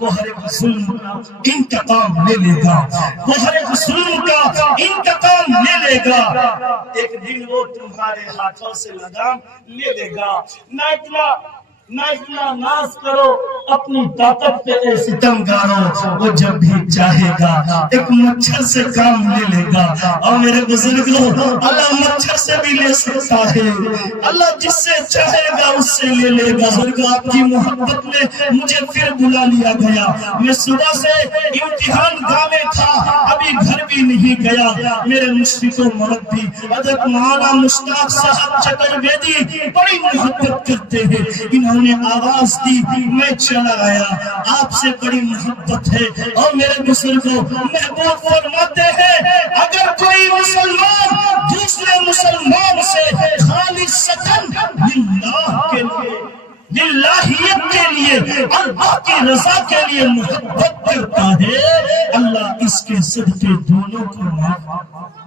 وہ ہر ایک ظلم کا انتقام لے لے گا، وہ ہر ایک ظلم کا انتقام لے لے گا۔ ایک دن وہ تمہارے ہاتھوں سے لگام لے لے گا۔ نہ اتنا ناز کرو اپنی طاقت پہ اے ستمگارو، وہ جب بھی چاہے گا ایک مچھر سے کام لے لے گا۔ اور میرے بزرگوں، اللہ مچھر سے بھی لے سکتا ہے، اللہ جس سے چاہے گا اس سے لے لے گا۔ بزرگوں، آپ کی محبت میں مجھے پھر بلا لیا گیا، میں صبح سے امتحان گاہ میں تھا، ابھی گھر بھی نہیں گیا۔ میرے مشفق و مربی حضرت مولانا مشتاق صاحب چترویدی بڑی محبت کرتے ہیں، انہوں نے آواز دی، میں چلا آیا، آپ سے بڑی محبت ہے۔ اور میرے بزرگوں، محبوب فرماتے ہیں اگر کوئی مسلمان دوسرے مسلمان سے خالصتاً للہ کے لیے، للہیت کے لیے، اللہ کی رضا کے لیے محبت کرتا ہے، اللہ اس کے صدقے دونوں کو معاف